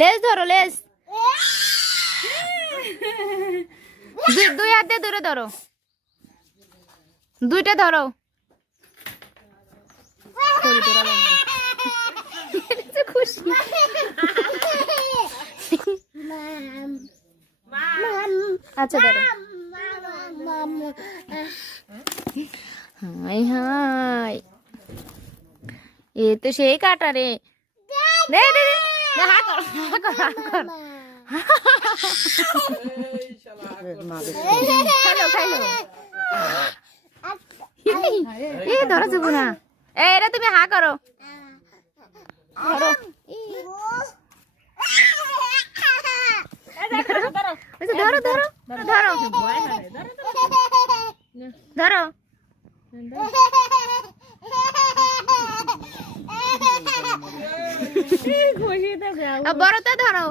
লেজ ধরো লেজ। দুই হাত দিয়ে দূরে ধরো, দুইটা ধরো। খুশি। আচ্ছা ধরো। হাই হাই, এ তো সেই কাটা রে। দে দে দে, হা কর হা কর হা কর। খাইলো খাইলো। এ ধরো যাবো না। এরা তুমি হা করো, ধরো। ধরো ধরো ধরো ধরো। বড়টা ধরো।